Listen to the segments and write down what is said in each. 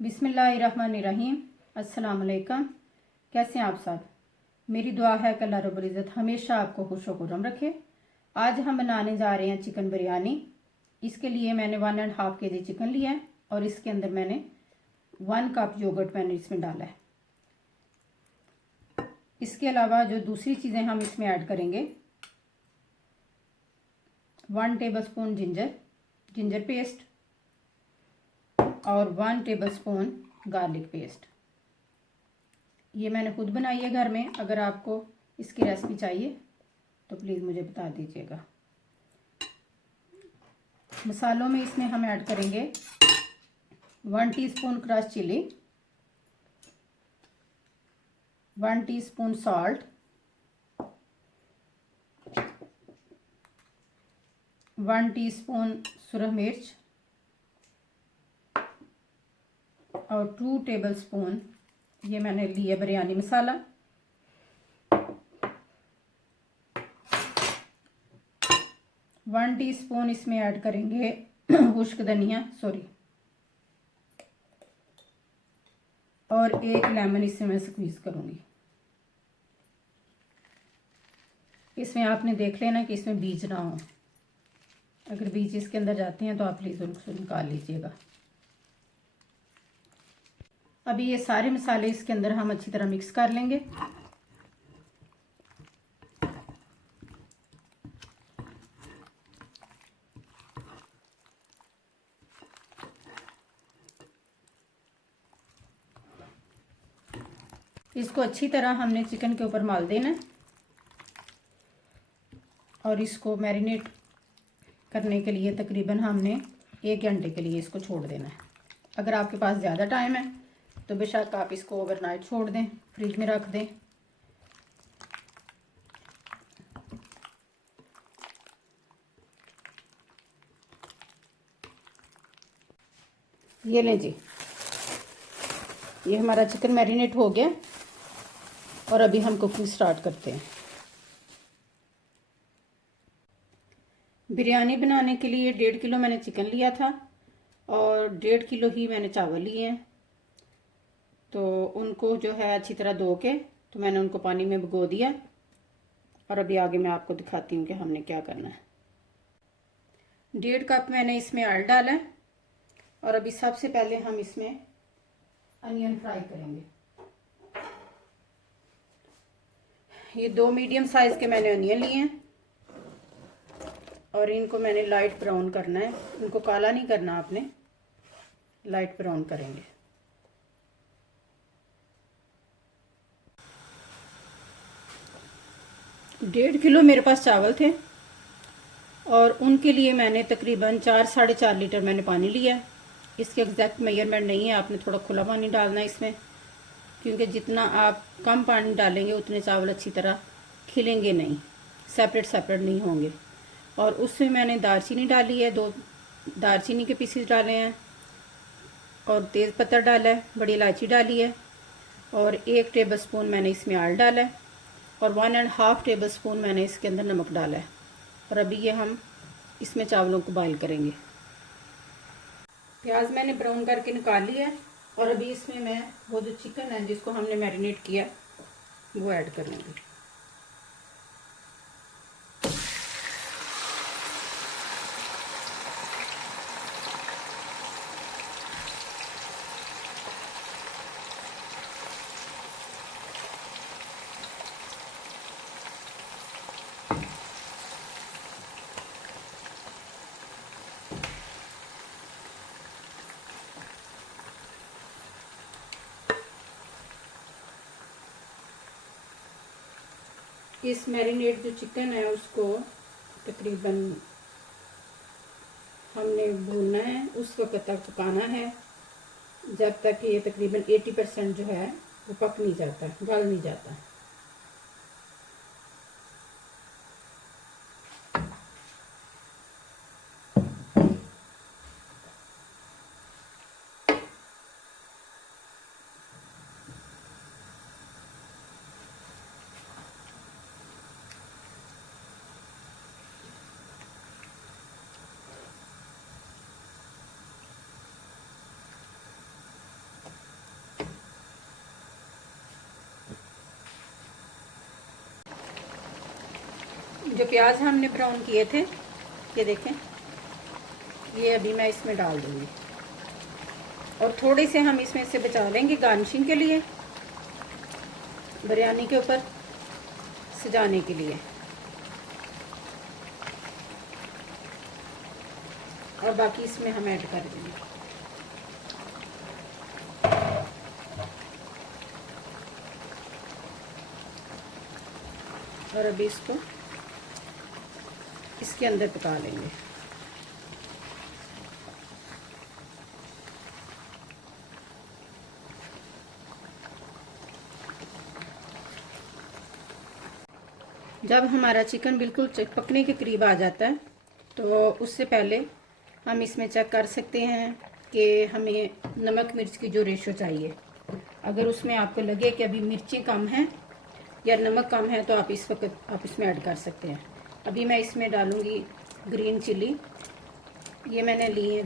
बिस्मिल्लाहिर्रहमानिर्रहीम। अस्सलाम वालेकुम। कैसे हैं आप सब? मेरी दुआ है कि अल्लाह रब्बुल इज़्ज़त हमेशा आपको खुश व खुर्रम रखे। आज हम बनाने जा रहे हैं चिकन बिरयानी। इसके लिए मैंने 1.5 kg चिकन लिया है और इसके अंदर मैंने 1 कप योगर्ट मैंने इसमें डाला है। इसके अलावा जो दूसरी चीज़ें हम इसमें ऐड करेंगे, 1 टेबलस्पून जिंजर पेस्ट और 1 टेबलस्पून गार्लिक पेस्ट। ये मैंने खुद बनाई है घर में। अगर आपको इसकी रेसिपी चाहिए तो प्लीज़ मुझे बता दीजिएगा। मसालों में इसमें हम ऐड करेंगे 1 teaspoon crush chilli, 1 teaspoon salt, 1 teaspoon सुरख मिर्च और 2 टेबलस्पून ये मैंने लिया बिरयानी मसाला। 1 टीस्पून इसमें ऐड करेंगे खुश्क धनिया और 1 लेमन इसमें मैं स्क्वीज करूंगी। इसमें आपने देख लेना कि इसमें बीज ना हो। अगर बीज इसके अंदर जाते हैं तो आप प्लीज़ उनको निकाल लीजिएगा। अभी ये सारे मसाले इसके अंदर हम अच्छी तरह मिक्स कर लेंगे। इसको अच्छी तरह हमने चिकन के ऊपर माल देना है और इसको मैरिनेट करने के लिए तकरीबन हमने 1 घंटे के लिए इसको छोड़ देना है। अगर आपके पास ज़्यादा टाइम है तो बेशक आप इसको ओवरनाइट छोड़ दें, फ्रिज में रख दें। ये लें जी, ये हमारा चिकन मैरिनेट हो गया और अभी हम कुकिंग स्टार्ट करते हैं। बिरयानी बनाने के लिए 1.5 किलो मैंने चिकन लिया था और 1.5 किलो ही मैंने चावल लिए हैं। तो उनको जो है अच्छी तरह धो के तो मैंने उनको पानी में भिगो दिया और अभी आगे मैं आपको दिखाती हूँ कि हमने क्या करना है। 1.5 कप मैंने इसमें ऑयल डाला है और अभी सबसे पहले हम इसमें अनियन फ्राई करेंगे। ये 2 मीडियम साइज के मैंने अनियन लिए हैं और इनको मैंने लाइट ब्राउन करना है। इनको काला नहीं करना, आपने लाइट ब्राउन करेंगे। डेढ़ किलो मेरे पास चावल थे और उनके लिए मैंने तकरीबन 4-4.5 लीटर मैंने पानी लिया है। इसके एग्जैक्ट मेजरमेंट नहीं है, आपने थोड़ा खुला पानी डालना है इसमें, क्योंकि जितना आप कम पानी डालेंगे उतने चावल अच्छी तरह खिलेंगे नहीं, सेपरेट नहीं होंगे। और उसमें मैंने दालचीनी डाली है, 2 दालचीनी के पीसेस डाले हैं और तेज़ पत्ता डाला है, बड़ी इलायची डाली है और 1 टेबलस्पून मैंने इसमें ऑयल डाला है और 1.5 टेबलस्पून मैंने इसके अंदर नमक डाला है। और अभी ये हम इसमें चावलों को बॉईल करेंगे। प्याज मैंने ब्राउन करके निकाल लिया है और अभी इसमें मैं वो जो चिकन है जिसको हमने मैरिनेट किया वो ऐड करूँगी। इस मैरिनेट जो चिकन है उसको तकरीबन हमने भूनना है, उस वक्त तक पकाना है जब तक ये तकरीबन 80% जो है वो पक नहीं जाता, गल नहीं जाता। जो प्याज हमने ब्राउन किए थे, ये देखें, ये अभी मैं इसमें डाल दूँगी और थोड़े से हम इसमें से बचा लेंगे गार्निशिंग के लिए, बिरयानी के ऊपर सजाने के लिए, और बाकी इसमें हम ऐड कर देंगे। और अभी इसको इसके अंदर पका लेंगे। जब हमारा चिकन बिल्कुल पकने के करीब आ जाता है तो उससे पहले हम इसमें चेक कर सकते हैं कि हमें नमक मिर्च की जो रेशो चाहिए। अगर उसमें आपको लगे कि अभी मिर्चें कम हैं या नमक कम है तो आप इस वक्त आप इसमें ऐड कर सकते हैं। अभी मैं इसमें डालूँगी ग्रीन चिली। ये मैंने ली है,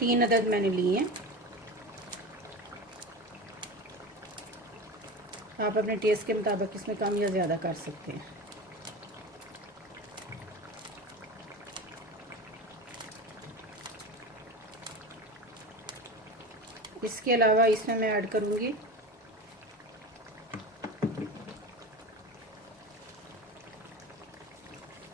3 अदद मैंने लिए हैं। आप अपने टेस्ट के मुताबिक इसमें कम या ज़्यादा कर सकते हैं। इसके अलावा इसमें मैं ऐड करूँगी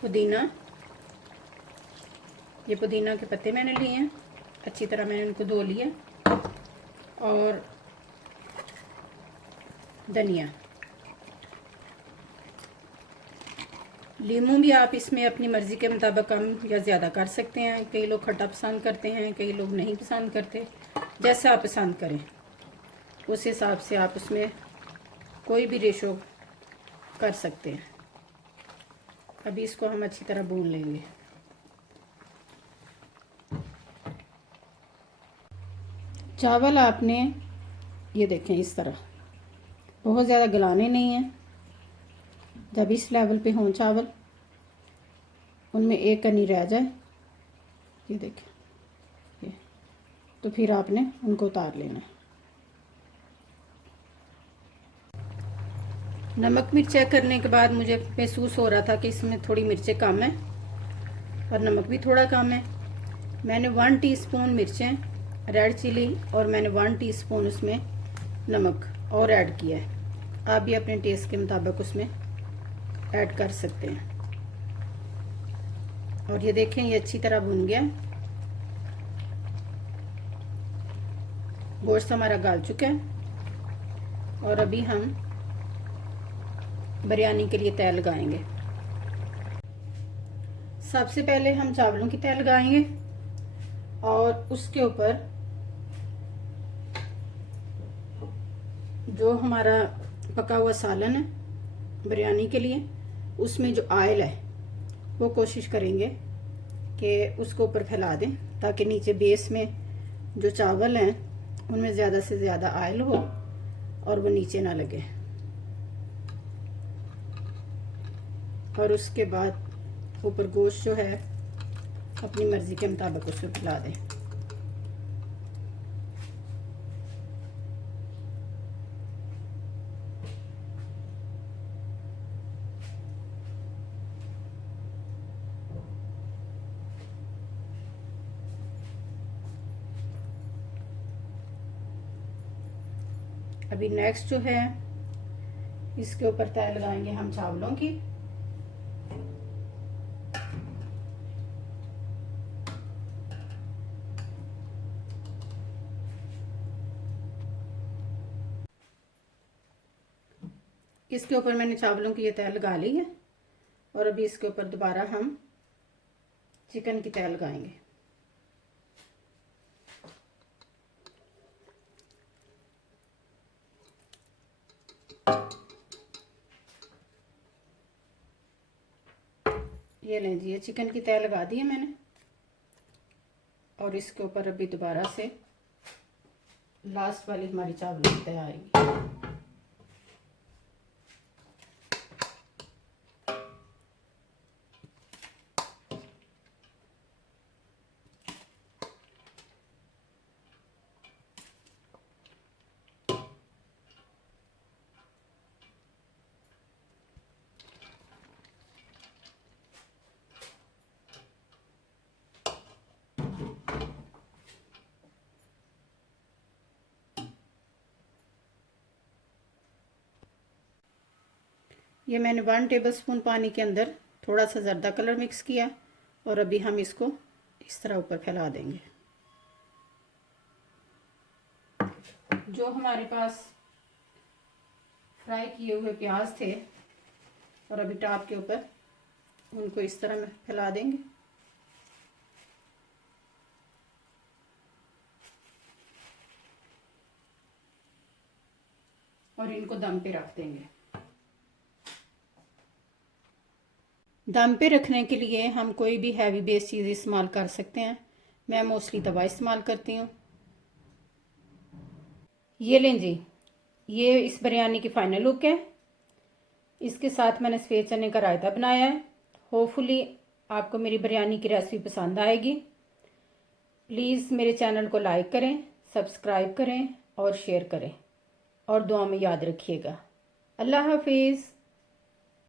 पुदीना। ये पुदीना के पत्ते मैंने लिए हैं, अच्छी तरह मैंने उनको धो लिया। और धनिया, लीमू भी आप इसमें अपनी मर्ज़ी के मुताबिक कम या ज़्यादा कर सकते हैं। कई लोग खट्टा पसंद करते हैं, कई लोग नहीं पसंद करते। जैसा आप पसंद करें उस हिसाब से आप उसमें कोई भी रेशो कर सकते हैं। अभी इसको हम अच्छी तरह भून लेंगे। चावल आपने ये देखें इस तरह बहुत ज़्यादा गलाने नहीं हैं। जब इस लेवल पे हों चावल, उनमें एक कनी रह जाए, ये देखें, ये तो फिर आपने उनको उतार लेना है। नमक मिर्च चेक करने के बाद मुझे महसूस हो रहा था कि इसमें थोड़ी मिर्चें कम है और नमक भी थोड़ा कम है। मैंने 1 टीस्पून मिर्चें रेड चिली और मैंने 1 टीस्पून उसमें नमक और ऐड किया है। आप भी अपने टेस्ट के मुताबिक उसमें ऐड कर सकते हैं। और ये देखें, ये अच्छी तरह भुन गया, गोश्त हमारा गल चुका है। और अभी हम बिरयानी के लिए तय लगाएंगे। सबसे पहले हम चावलों की तय लगाएंगे और उसके ऊपर जो हमारा पका हुआ सालन है बिरयानी के लिए, उसमें जो ऑयल है वो कोशिश करेंगे कि उसको ऊपर फैला दें ताकि नीचे बेस में जो चावल हैं उनमें ज़्यादा से ज़्यादा ऑयल हो और वो नीचे ना लगे। और उसके बाद ऊपर गोश्त जो है अपनी मर्ज़ी के मुताबिक उसको फैला दें। अभी नेक्स्ट जो है इसके ऊपर तय लगाएंगे हम चावलों की। इसके ऊपर मैंने चावलों की ये तय लगा ली है और अभी इसके ऊपर दोबारा हम चिकन की तय लगाएंगे। ये लें जी, ये चिकन की तय लगा दी है मैंने और इसके ऊपर अभी दोबारा से लास्ट वाली हमारी चावलों की तय आएगी। ये मैंने 1 टेबलस्पून पानी के अंदर थोड़ा सा ज़र्दा कलर मिक्स किया और अभी हम इसको इस तरह ऊपर फैला देंगे। जो हमारे पास फ्राई किए हुए प्याज थे और अभी टॉप के ऊपर उनको इस तरह में फैला देंगे। और इनको दम पे रख देंगे। दम पे रखने के लिए हम कोई भी हैवी बेस चीज़ इस्तेमाल कर सकते हैं। मैं मोस्टली तवा इस्तेमाल करती हूँ। ये लें जी, ये इस बिरयानी की फाइनल लुक है। इसके साथ मैंने सफ़ेद चने का रायता बनाया है। होपफुली आपको मेरी बिरयानी की रेसिपी पसंद आएगी। प्लीज़ मेरे चैनल को लाइक करें, सब्सक्राइब करें और शेयर करें और दुआ में याद रखिएगा। अल्लाह हाफिज़।